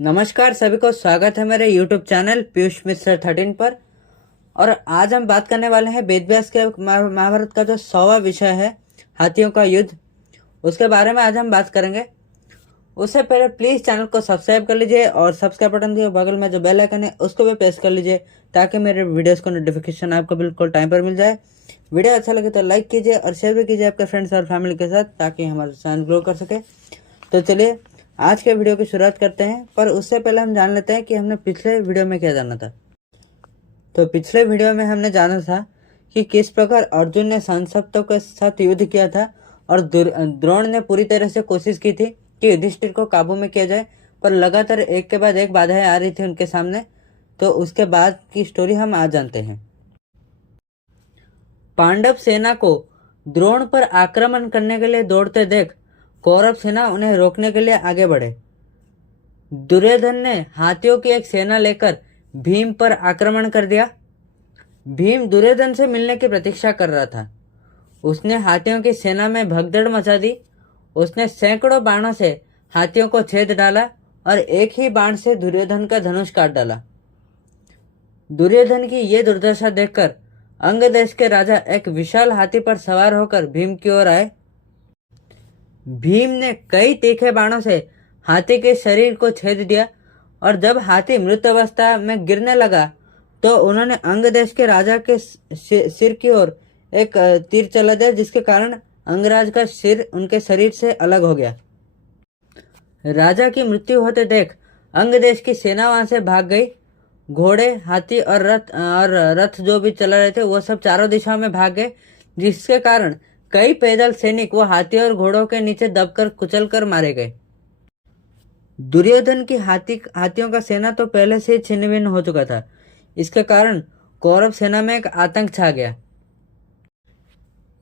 नमस्कार सभी को, स्वागत है मेरे YouTube चैनल पीयूष मिश्र 13 पर। और आज हम बात करने वाले हैं वेद व्यास के महाभारत का जो 100वां विषय है हाथियों का युद्ध, उसके बारे में आज हम बात करेंगे। उससे पहले प्लीज चैनल को सब्सक्राइब कर लीजिए और सब्सक्राइब बटन के बगल में जो बेल आइकन है उसको भी प्रेस कर लीजिए ताकि मेरे वीडियोस को नोटिफिकेशन आपको बिल्कुल टाइम पर मिल जाए। वीडियो अच्छा लगे तो लाइक कीजिए और शेयर भी कीजिए आपके फ्रेंड्स और फैमिली के साथ ताकि हमारा चैनल ग्रो कर सके। तो चलिए आज के वीडियो की शुरुआत करते हैं, पर उससे पहले हम जान लेते हैं कि हमने पिछले वीडियो में क्या जाना था। तो पिछले वीडियो में हमने जाना था कि किस प्रकार अर्जुन ने संसप्तों के साथ युद्ध किया था और द्रोण ने पूरी तरह से कोशिश की थी कि युधिष्ठिर को काबू में किया जाए, पर लगातार एक के बाद एक बाधाएं आ रही थी उनके सामने। तो उसके बाद की स्टोरी हम आज जानते हैं। पांडव सेना को द्रोण पर आक्रमण करने के लिए दौड़ते देख कौरव सेना उन्हें रोकने के लिए आगे बढ़े। दुर्योधन ने हाथियों की एक सेना लेकर भीम पर आक्रमण कर दिया। भीम दुर्योधन से मिलने की प्रतीक्षा कर रहा था। उसने हाथियों की सेना में भगदड़ मचा दी। उसने सैकड़ों बाणों से हाथियों को छेद डाला और एक ही बाण से दुर्योधन का धनुष काट डाला। दुर्योधन की ये दुर्दशा देखकर अंग देश के राजा एक विशाल हाथी पर सवार होकर भीम की ओर आए। भीम ने कई तीखे बाणों से हाथी के शरीर को छेद दिया और जब हाथी मृत अवस्था में गिरने लगा तो उन्होंने अंग देश के राजा के सिर की ओर एक तीर चला दिया, जिसके कारण अंगराज का सिर उनके शरीर से अलग हो गया। राजा की मृत्यु होते देख अंग देश की सेना वहां से भाग गई। घोड़े, हाथी और रथ जो भी चला रहे थे वो सब चारों दिशाओं में भाग गए, जिसके कारण कई पैदल सैनिक वो हाथी और घोड़ों के नीचे दबकर कुचलकर मारे गए। दुर्योधन की हाथियों का सेना तो पहले से ही छिन्न भिन्न हो चुका था। इसके कारण कौरव सेना में एक आतंक छा गया।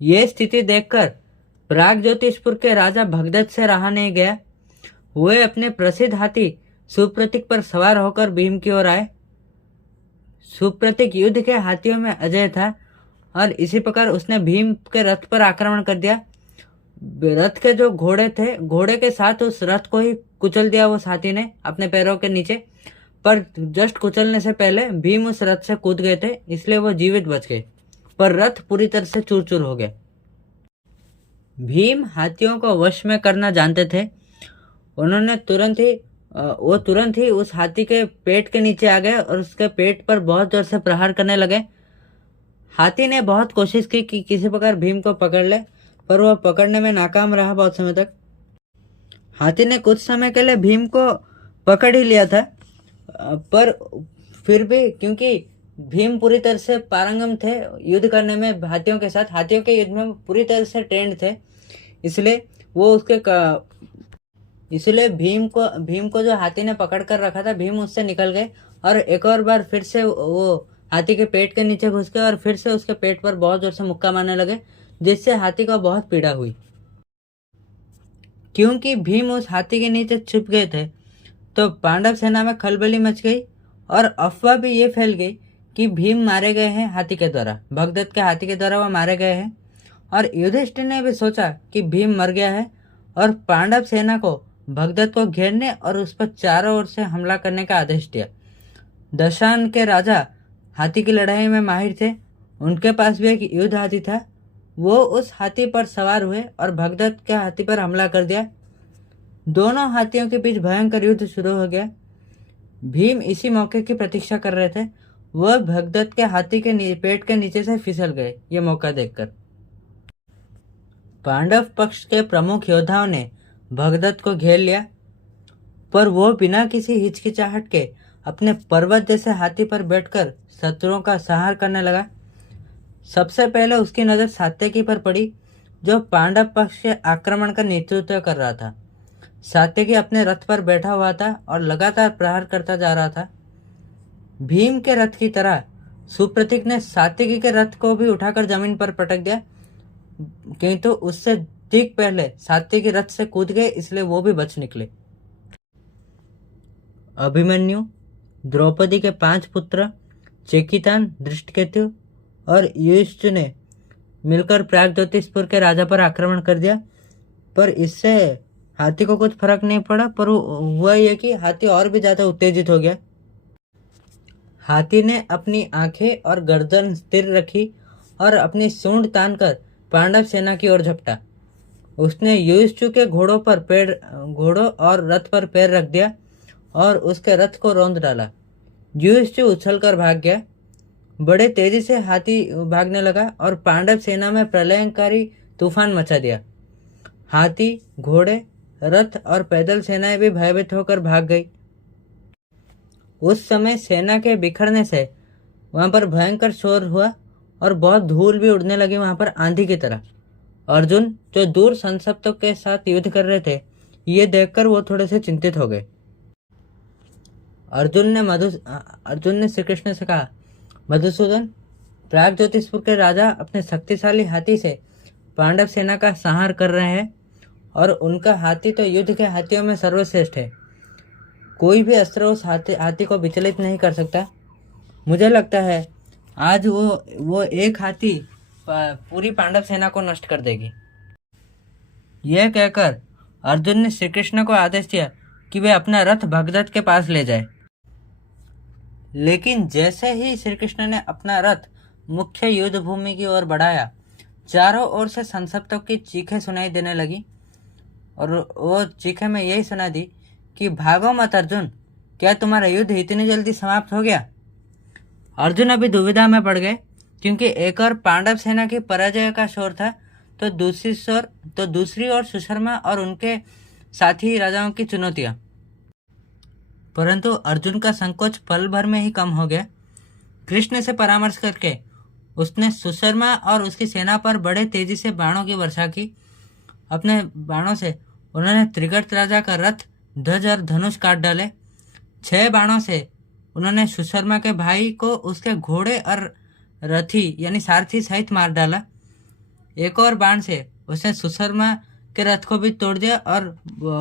ये स्थिति देखकर प्राग ज्योतिषपुर के राजा भगदत्त से रहा नहीं गया। वे अपने प्रसिद्ध हाथी सुप्रतीक पर सवार होकर भीम की ओर आए। सुप्रतीक युद्ध के हाथियों में अजय था और इसी प्रकार उसने भीम के रथ पर आक्रमण कर दिया। रथ के जो घोड़े थे, घोड़े के साथ उस रथ को ही कुचल दिया वो हाथी ने अपने पैरों के नीचे। पर जस्ट कुचलने से पहले भीम उस रथ से कूद गए थे, इसलिए वो जीवित बच गए, पर रथ पूरी तरह से चूर चूर हो गया। भीम हाथियों को वश में करना जानते थे। उन्होंने तुरंत ही उस हाथी के पेट के नीचे आ गए और उसके पेट पर बहुत जोर से प्रहार करने लगे। हाथी ने बहुत कोशिश की कि किसी प्रकार भीम को पकड़ ले, पर वह पकड़ने में नाकाम रहा बहुत समय तक। हाथी ने कुछ समय के लिए भीम को पकड़ ही लिया था, पर फिर भी क्योंकि भीम पूरी तरह से पारंगम थे युद्ध करने में हाथियों के साथ, हाथियों के युद्ध में पूरी तरह से ट्रेंड थे, इसलिए भीम को जो हाथी ने पकड़ कर रखा था, भीम उससे निकल गए और एक और बार फिर से वो हाथी के पेट के नीचे घुस गए और फिर से उसके पेट पर बहुत जोर से मुक्का मारने लगे, जिससे हाथी को बहुत पीड़ा हुई। क्योंकि भीम उस हाथी के नीचे छिप गए थे तो पांडव सेना में खलबली मच गई और अफवाह भी ये फैल गई कि भीम मारे गए हैं हाथी के द्वारा, भगदत्त के हाथी के द्वारा वो मारे गए हैं। और युधिष्ठिर ने भी सोचा कि भीम मर गया है और पांडव सेना को भगदत्त को घेरने और उस पर चारों ओर से हमला करने का आदेश दिया। दशान के राजा हाथी की लड़ाई में माहिर थे, उनके पास भी एक युद्ध हाथी था। वो उस हाथी पर सवार हुए और भगदत्त के हाथी पर हमला कर दिया। दोनों हाथियों के बीच भयंकर युद्ध शुरू हो गया। भीम इसी मौके की प्रतीक्षा कर रहे थे। वह भगदत्त के हाथी के पेट के नीचे से फिसल गए ये मौका देखकर। पांडव पक्ष के प्रमुख योद्धाओं ने भगदत्त को घेर लिया, पर वो बिना किसी हिचकिचाहट के अपने पर्वत जैसे हाथी पर बैठकर शत्रुओं का संहार करने लगा। सबसे पहले उसकी नजर सात्यकी पर पड़ी, जो पांडव पक्ष के आक्रमण का नेतृत्व कर रहा था। सात्यकी अपने रथ पर बैठा हुआ था और लगातार प्रहार करता जा रहा था। भीम के रथ की तरह सुप्रतीक ने सात्यकी के रथ को भी उठाकर जमीन पर पटक दिया, किंतु उससे ठीक पहले सात्यकी रथ से कूद गए, इसलिए वो भी बच निकले। अभिमन्यु, द्रौपदी के 5 पुत्र चेकितान, दृष्टकेतु और युधिष्ठ ने मिलकर प्राग ज्योतिषपुर के राजा पर आक्रमण कर दिया, पर इससे हाथी को कुछ फर्क नहीं पड़ा, पर हुआ ये कि हाथी और भी ज्यादा उत्तेजित हो गया। हाथी ने अपनी आंखें और गर्दन स्थिर रखी और अपनी सूंड तानकर पांडव सेना की ओर झपटा। उसने युधिष्ठिर के घोड़ों और रथ पर पैर रख दिया और उसके रथ को रौंद डाला। युधिष्ठिर उछलकर भाग गया। बड़े तेजी से हाथी भागने लगा और पांडव सेना में प्रलयंकारी तूफान मचा दिया। हाथी, घोड़े, रथ और पैदल सेनाएं भी भयभीत होकर भाग गई। उस समय सेना के बिखरने से वहां पर भयंकर शोर हुआ और बहुत धूल भी उड़ने लगी वहां पर आंधी की तरह। अर्जुन, जो दूर संसप्तों के साथ युद्ध कर रहे थे, ये देखकर वो थोड़े से चिंतित हो गए। अर्जुन ने श्री कृष्ण से कहा, मधुसूदन, प्रागज्योतिषपुर के राजा अपने शक्तिशाली हाथी से पांडव सेना का संहार कर रहे हैं और उनका हाथी तो युद्ध के हाथियों में सर्वश्रेष्ठ है। कोई भी अस्त्र उस हाथी को विचलित नहीं कर सकता। मुझे लगता है आज वो एक हाथी पूरी पांडव सेना को नष्ट कर देगी। यह कहकर अर्जुन ने श्री कृष्ण को आदेश दिया कि वे अपना रथ भगदत्त के पास ले जाए। लेकिन जैसे ही श्री कृष्ण ने अपना रथ मुख्य युद्ध भूमि की ओर बढ़ाया, चारों ओर से संसप्तों की चीखें सुनाई देने लगी और वो चीखें में यही सुना दी कि भागो मत अर्जुन, क्या तुम्हारा युद्ध इतनी जल्दी समाप्त हो गया? अर्जुन अभी दुविधा में पड़ गए, क्योंकि एक और पांडव सेना की पराजय का शोर था, तो दूसरी ओर सुशर्मा और उनके साथी राजाओं की चुनौतियां। परंतु अर्जुन का संकोच पल भर में ही कम हो गया। कृष्ण से परामर्श करके उसने सुशर्मा और उसकी सेना पर बड़े तेजी से बाणों की वर्षा की। अपने बाणों से उन्होंने त्रिगर्त राजा का रथ, ध्वज और धनुष काट डाले। 6 बाणों से उन्होंने सुशर्मा के भाई को उसके घोड़े और रथी यानी सारथी सहित मार डाला। एक और बाण से उसने सुशर्मा के रथ को भी तोड़ दिया और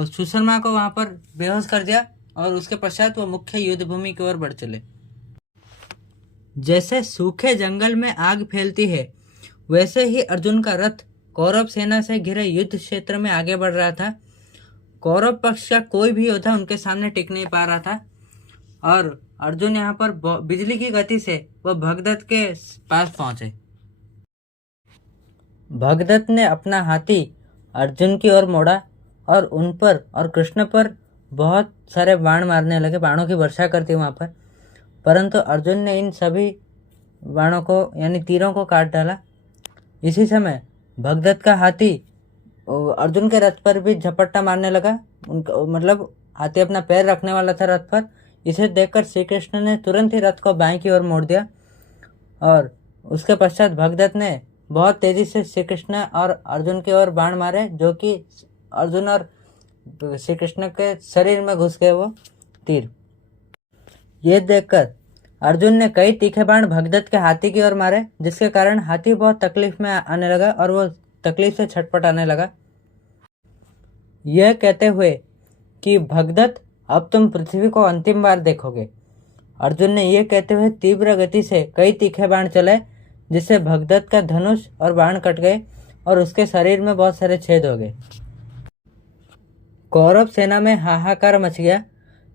सुशर्मा को वहां पर बेहोश कर दिया और उसके पश्चात वो मुख्य युद्ध भूमि की ओर बढ़ चले। जैसे सूखे जंगल में आग फैलती है, वैसे ही अर्जुन का रथ कौरव सेना से घिरे युद्ध क्षेत्र में आगे बढ़ रहा था। कौरव पक्ष का कोई भी योद्धा उनके सामने टिक नहीं पा रहा था और अर्जुन यहाँ पर बिजली की गति से वह भगदत्त के पास पहुंचे। भगदत्त ने अपना हाथी अर्जुन की ओर मोड़ा और उन पर और कृष्ण पर बहुत सारे बाण मारने लगे, बाणों की वर्षा करती वहां पर। परंतु अर्जुन ने इन सभी बाणों को यानी तीरों को काट डाला। इसी समय भगदत्त का हाथी अर्जुन के रथ पर भी झपट्टा मारने लगा। मतलब हाथी अपना पैर रखने वाला था रथ पर। इसे देखकर श्री कृष्ण ने तुरंत ही रथ को बाएं की ओर मोड़ दिया और उसके पश्चात भगदत्त ने बहुत तेजी से श्री कृष्ण और अर्जुन की ओर बाण मारे, जो कि अर्जुन और श्री कृष्ण के शरीर में घुस गए वो तीर। ये देखकर अर्जुन ने कई तीखे बाण भगदत्त के हाथी की ओर मारे, जिसके कारण हाथी बहुत तकलीफ में आने लगा और वो तकलीफ से छटपटाने लगा। यह कहते हुए कि भगदत्त, अब तुम पृथ्वी को अंतिम बार देखोगे। अर्जुन ने यह कहते हुए तीव्र गति से कई तीखे बाण चलाए, जिससे भगदत्त का धनुष और बाण कट गए और उसके शरीर में बहुत सारे छेद हो गए। कौरव सेना में हाहाकार मच गया।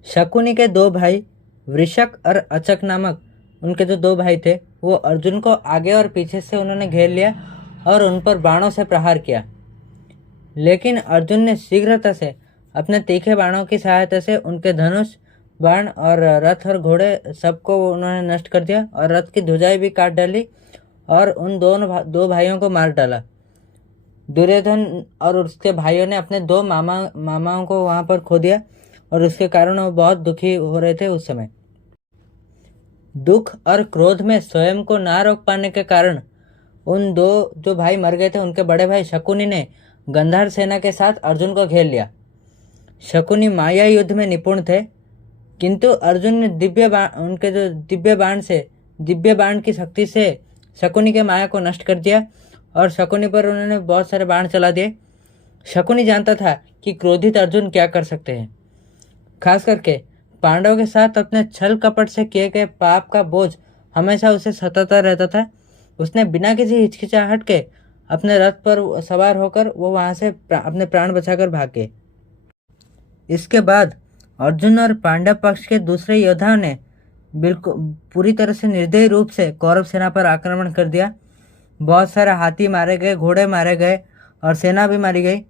शकुनी के 2 भाई वृषक और अचक नामक उनके जो 2 भाई थे, वो अर्जुन को आगे और पीछे से उन्होंने घेर लिया और उन पर बाणों से प्रहार किया। लेकिन अर्जुन ने शीघ्रता से अपने तीखे बाणों की सहायता से उनके धनुष, बाण और रथ और घोड़े सबको उन्होंने नष्ट कर दिया और रथ की ध्वजाएं भी काट डाली और उन 2 भाइयों को मार डाला। दुर्योधन और उसके भाइयों ने अपने 2 मामाओं को वहां पर खो दिया और उसके कारण वो बहुत दुखी हो रहे थे उस समय। दुख और क्रोध में स्वयं को ना रोक पाने के कारण उन 2 जो भाई मर गए थे, उनके बड़े भाई शकुनी ने गंधार सेना के साथ अर्जुन को घेर लिया। शकुनी माया युद्ध में निपुण थे, किंतु अर्जुन ने उनके जो दिव्य बाण की शक्ति से शकुनी के माया को नष्ट कर दिया और शकुनी पर उन्होंने बहुत सारे बाण चला दिए। शकुनी जानता था कि क्रोधित अर्जुन क्या कर सकते हैं। खास करके पांडवों के साथ अपने छल कपट से किए गए पाप का बोझ हमेशा उसे सताता रहता था। उसने बिना किसी हिचकिचाहट के अपने रथ पर सवार होकर वो वहां से अपने प्राण बचाकर भाग गए। इसके बाद अर्जुन और पांडव पक्ष के दूसरे योद्धाओं ने बिल्कुल पूरी तरह से निर्दयी रूप से कौरव सेना पर आक्रमण कर दिया। बहुत सारे हाथी मारे गए, घोड़े मारे गए और सेना भी मारी गई।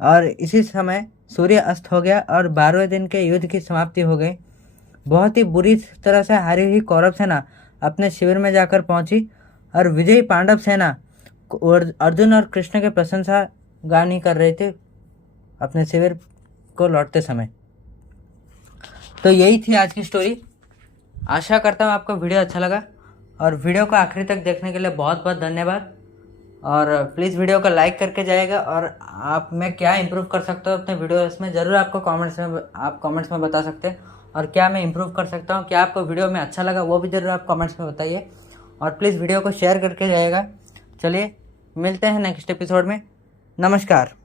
और इसी समय सूर्य अस्त हो गया और 12वें दिन के युद्ध की समाप्ति हो गई। बहुत ही बुरी तरह से हारी हुई कौरव सेना अपने शिविर में जाकर पहुंची और विजयी पांडव सेना अर्जुन और कृष्ण के प्रशंसा गानी कर रहे थे अपने शिविर को लौटते समय। तो यही थी आज की स्टोरी। आशा करता हूँ आपको वीडियो अच्छा लगा और वीडियो को आखिरी तक देखने के लिए बहुत बहुत धन्यवाद। और प्लीज़ वीडियो को लाइक करके जाएगा। और मैं क्या इंप्रूव कर सकता हूँ अपने वीडियोस में, ज़रूर आपको कमेंट्स में बता सकते हैं। और क्या मैं इंप्रूव कर सकता हूँ, क्या आपको वीडियो में अच्छा लगा, वो भी ज़रूर आप कमेंट्स में बताइए। और प्लीज़ वीडियो को शेयर करके जाएगा। चलिए मिलते हैं नेक्स्ट एपिसोड में। नमस्कार।